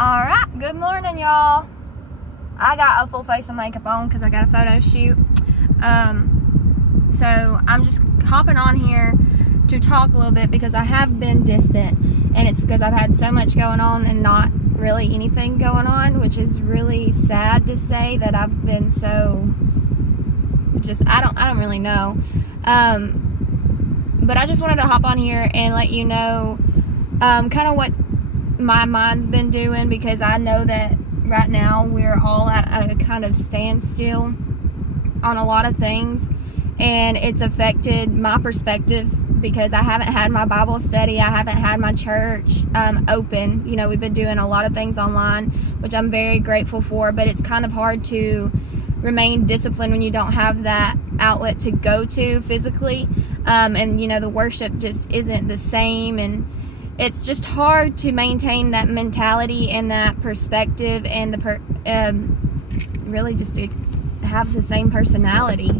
Alright, good morning, y'all. I got a full face of makeup on because I got a photo shoot. So I'm just hopping on here to talk a little bit because I have been distant, and it's because I've had so much going on and not really anything going on, which is really sad to say that I've been so just, I don't really know. But I just wanted to hop on here and let you know kind of what my mind's been doing, because I know that right now we're all at a kind of standstill on a lot of things, and it's affected my perspective because I haven't had my Bible study, I haven't had my church open. You know, we've been doing a lot of things online, which I'm very grateful for, but it's kind of hard to remain disciplined when you don't have that outlet to go to physically, and you know, the worship just isn't the same, and it's just hard to maintain that mentality and that perspective and really just to have the same personality.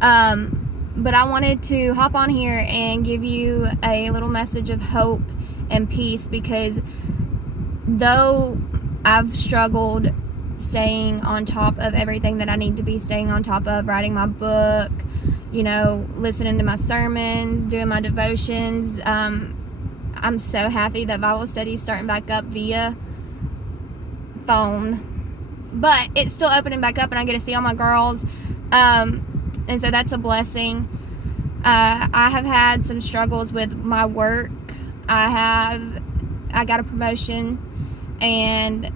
But I wanted to hop on here and give you a little message of hope and peace, because though I've struggled staying on top of everything that I need to be staying on top of, writing my book, you know, listening to my sermons, doing my devotions, I'm so happy that Bible study is starting back up via phone, but it's still opening back up and I get to see all my girls, and so that's a blessing. I have had some struggles with my work. I got a promotion, and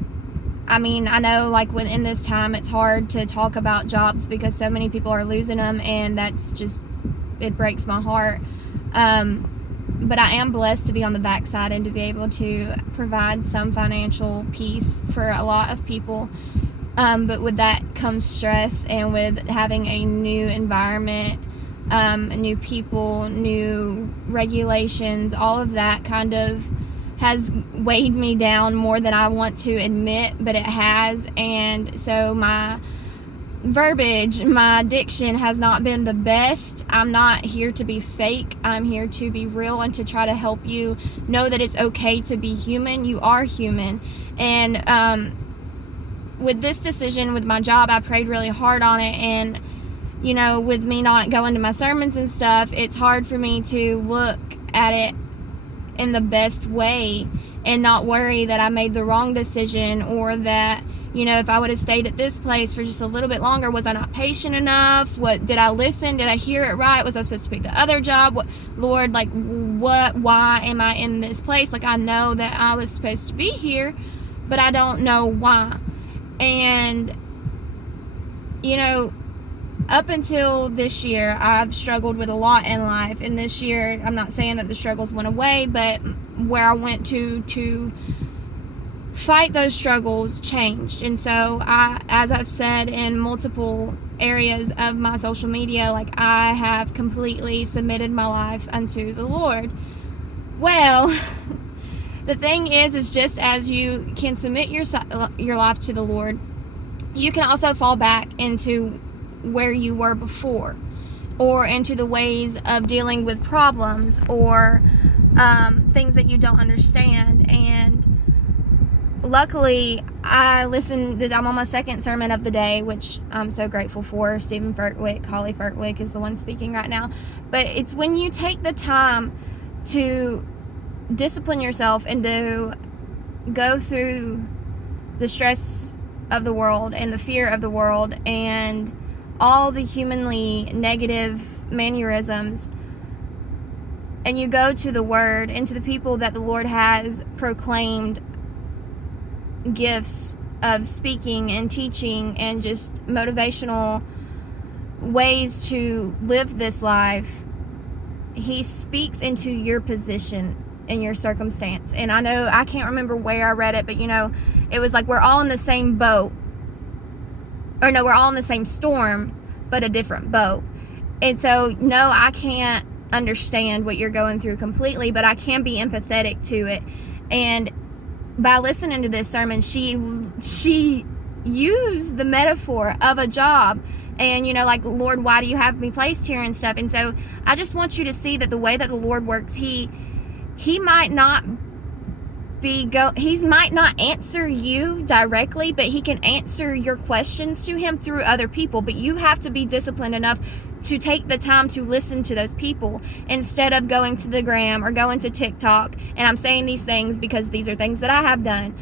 I mean, I know like within this time it's hard to talk about jobs because so many people are losing them, and that's just, it breaks my heart. But I am blessed to be on the backside and to be able to provide some financial peace for a lot of people. But with that comes stress, and with having a new environment, new people, new regulations, all of that kind of has weighed me down more than I want to admit, but it has. And so my verbiage, my diction has not been the best. I'm not here to be fake. I'm here to be real and to try to help you know that it's okay to be human. You are human. And with this decision with my job, I prayed really hard on it, and you know, with me not going to my sermons and stuff, it's hard for me to look at it in the best way and not worry that I made the wrong decision, or that, you know, if I would have stayed at this place for just a little bit longer, was I not patient enough? What did I listen? Did I hear it right? Was I supposed to pick the other job? What, Lord, like why am I in this place? Like, I know that I was supposed to be here, but I don't know why. And you know, up until this year, I've struggled with a lot in life, and this year, I'm not saying that the struggles went away, but where I went to fight those struggles changed. And so as I've said in multiple areas of my social media, like, I have completely submitted my life unto the Lord. Well, the thing is just as you can submit your life to the Lord, you can also fall back into where you were before, or into the ways of dealing with problems, or things that you don't understand. And luckily, I'm on my second sermon of the day, which I'm so grateful for. Stephen Furtwick, Holly Furtwick is the one speaking right now. But it's when you take the time to discipline yourself and to go through the stress of the world and the fear of the world and all the humanly negative mannerisms, and you go to the Word and to the people that the Lord has proclaimed gifts of speaking and teaching and just motivational ways to live this life, He speaks into your position and your circumstance. And I know, I can't remember where I read it, but you know, it was like we're all in the same boat, or no, we're all in the same storm, but a different boat. And so, no, I can't understand what you're going through completely, but I can be empathetic to it. And by listening to this sermon, she used the metaphor of a job, and you know, like, Lord, why do you have me placed here and stuff. And so I just want you to see that the way that the Lord works, he might not he might not answer you directly, but he can answer your questions to him through other people. But you have to be disciplined enough to take the time to listen to those people instead of going to the gram or going to TikTok. And I'm saying these things because these are things that I have done,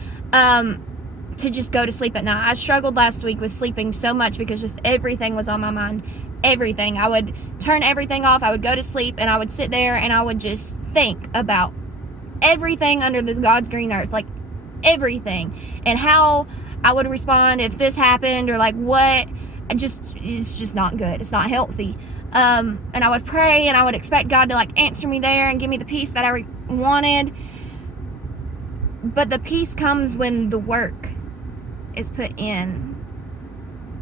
to just go to sleep at night. I struggled last week with sleeping so much because just everything was on my mind. Everything. I would turn everything off. I would go to sleep and I would sit there and I would just think about everything under this God's green earth, like everything, and how I would respond if this happened, or like what. It's just not good. It's not healthy. And I would pray and I would expect God to like answer me there and give me the peace that I wanted. But the peace comes when the work is put in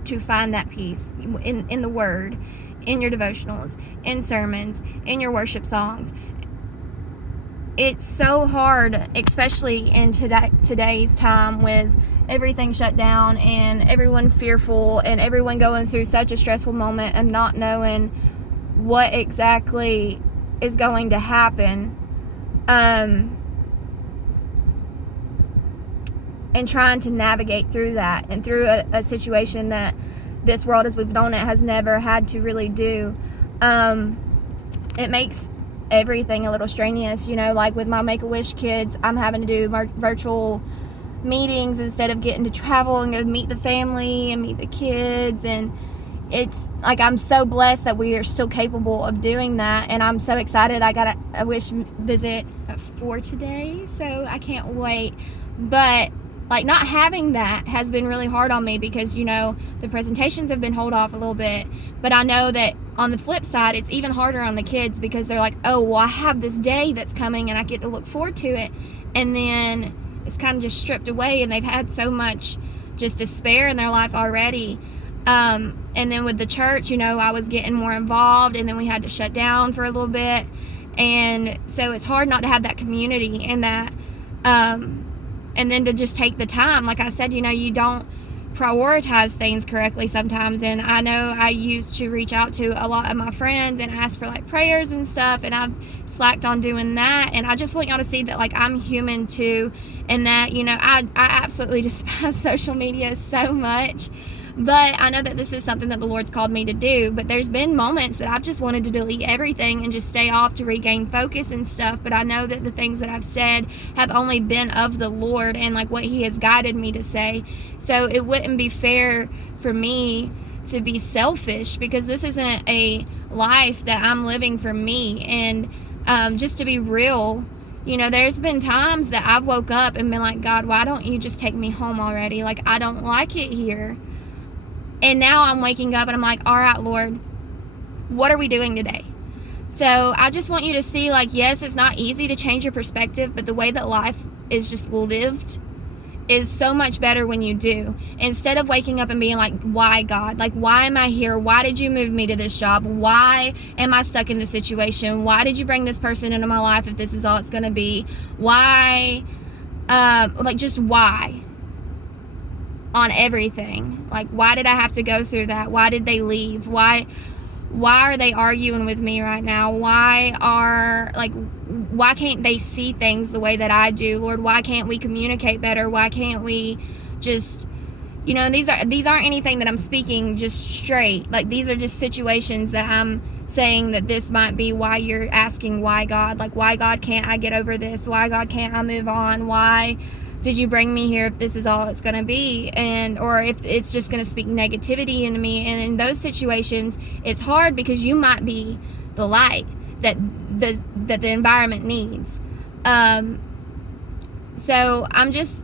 to find that peace in the Word, in your devotionals, in sermons, in your worship songs. It's so hard, especially in today's time with everything shut down and everyone fearful and everyone going through such a stressful moment and not knowing what exactly is going to happen, and trying to navigate through that and through a situation that this world as we've known it has never had to really do. It makes everything a little strenuous, like with my Make-A-Wish kids, I'm having to do virtual meetings instead of getting to travel and go meet the family and meet the kids. And it's like, I'm so blessed that we are still capable of doing that, and I'm so excited. I got a Wish visit for today, so I can't wait. But like, not having that has been really hard on me because the presentations have been held off a little bit. But I know that on the flip side, it's even harder on the kids because they're like, oh, well, I have this day that's coming and I get to look forward to it, and then it's kind of just stripped away, and they've had so much just despair in their life already. And then with the church, I was getting more involved, and then we had to shut down for a little bit. And so it's hard not to have that community and that, and then to just take the time. Like I said, you don't prioritize things correctly sometimes. And I know I used to reach out to a lot of my friends and ask for like prayers and stuff, and I've slacked on doing that. And I just want y'all to see that like I'm human too, and that I absolutely despise social media so much, but I know that this is something that the Lord's called me to do. But there's been moments that I've just wanted to delete everything and just stay off to regain focus and stuff. But I know that the things that I've said have only been of the Lord and like what He has guided me to say. So it wouldn't be fair for me to be selfish, because this isn't a life that I'm living for me. And just to be real, there's been times that I've woke up and been like, God, why don't you just take me home already? Like, I don't like it here. And now I'm waking up and I'm like, all right, Lord, what are we doing today? So I just want you to see, like, yes, it's not easy to change your perspective, but the way that life is just lived is so much better when you do. Instead of waking up and being like, why, God? Like, why am I here? Why did you move me to this job? Why am I stuck in this situation? Why did you bring this person into my life if this is all it's going to be? Why? Just why? On everything. Like, why did I have to go through that? Why did they leave? Why are they arguing with me right now? Why can't they see things the way that I do? Lord, why can't we communicate better? Why can't we just, these aren't anything that I'm speaking just straight. Like, these are just situations that I'm saying that this might be why you're asking, why, God? Like, why, God, can't I get over this? Why, God, can't I move on? Why did you bring me here if this is all it's going to be? Or if it's just going to speak negativity into me. And in those situations, it's hard because you might be the light that the environment needs. So I just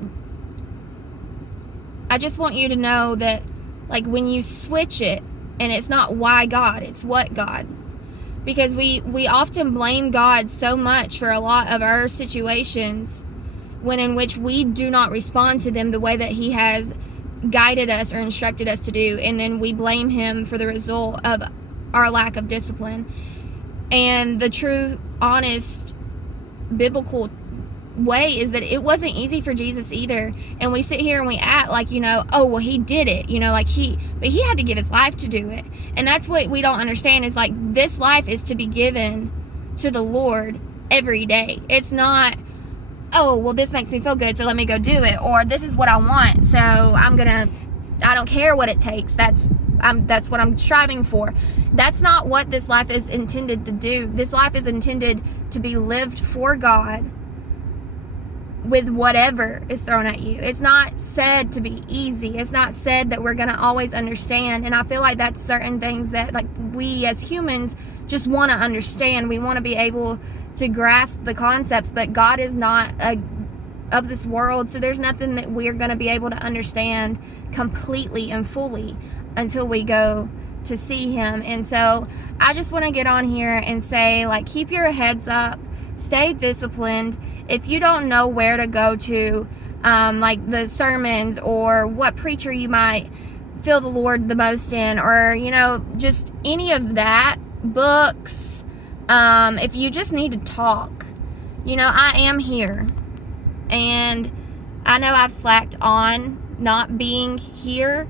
want you to know that, like, when you switch it, and it's not why God, it's what God. Because we often blame God so much for a lot of our situations, when in which we do not respond to them the way that He has guided us or instructed us to do, and then we blame Him for the result of our lack of discipline. And the true, honest, biblical way is that it wasn't easy for Jesus either. And we sit here and we act like, oh, well, He did it, but He had to give His life to do it. And that's what we don't understand, is like, this life is to be given to the Lord every day. It's not oh, well, this makes me feel good, so let me go do it. Or this is what I want, so I don't care what it takes. That's what I'm striving for. That's not what this life is intended to do. This life is intended to be lived for God with whatever is thrown at you. It's not said to be easy. It's not said that we're going to always understand. And I feel like that's certain things that, like, we as humans just want to understand. We want to be able to grasp the concepts, but God is not of this world, so there's nothing that we're going to be able to understand completely and fully until we go to see Him. And so I just want to get on here and say, like, keep your heads up, stay disciplined. If you don't know where to go to, like the sermons or what preacher you might feel the Lord the most in, or, you know, just any of that, books, if you just need to talk, you know, I am here. And I know I've slacked on not being here,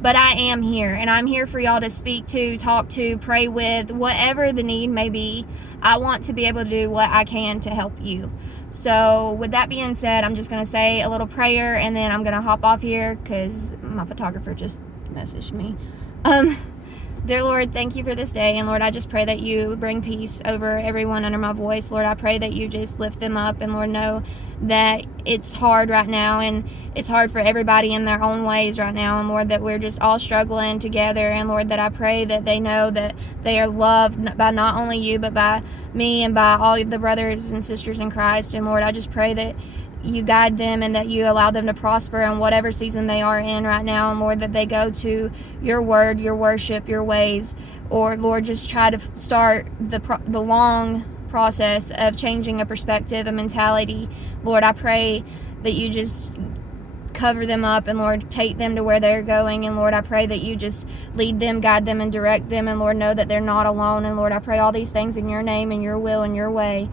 but I am here, and I'm here for y'all to speak to, talk to, pray with, whatever the need may be. I want to be able to do what I can to help you. So with that being said, I'm just going to say a little prayer, and then I'm going to hop off here because my photographer just messaged me. Dear Lord, thank you for this day. And Lord, I just pray that you bring peace over everyone under my voice. Lord, I pray that you just lift them up. And Lord, know that it's hard right now, and it's hard for everybody in their own ways right now. And Lord, that we're just all struggling together. And Lord, that I pray that they know that they are loved by not only you, but by me and by all the brothers and sisters in Christ. And Lord, I just pray that you guide them and that you allow them to prosper in whatever season they are in right now. And Lord, that they go to your word, your worship, your ways, or Lord, just try to start the long process of changing a perspective, a mentality. Lord, I pray that you just cover them up, and Lord, take them to where they're going. And Lord, I pray that you just lead them, guide them, and direct them. And Lord, know that they're not alone. And Lord, I pray all these things in your name and your will and your way.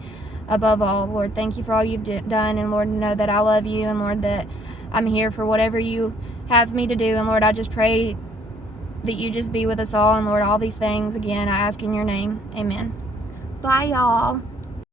Above all, Lord, thank you for all you've done, and Lord, know that I love you, and Lord, that I'm here for whatever you have me to do. And Lord, I just pray that you just be with us all, and Lord, all these things, again, I ask in your name. Amen. Bye, y'all.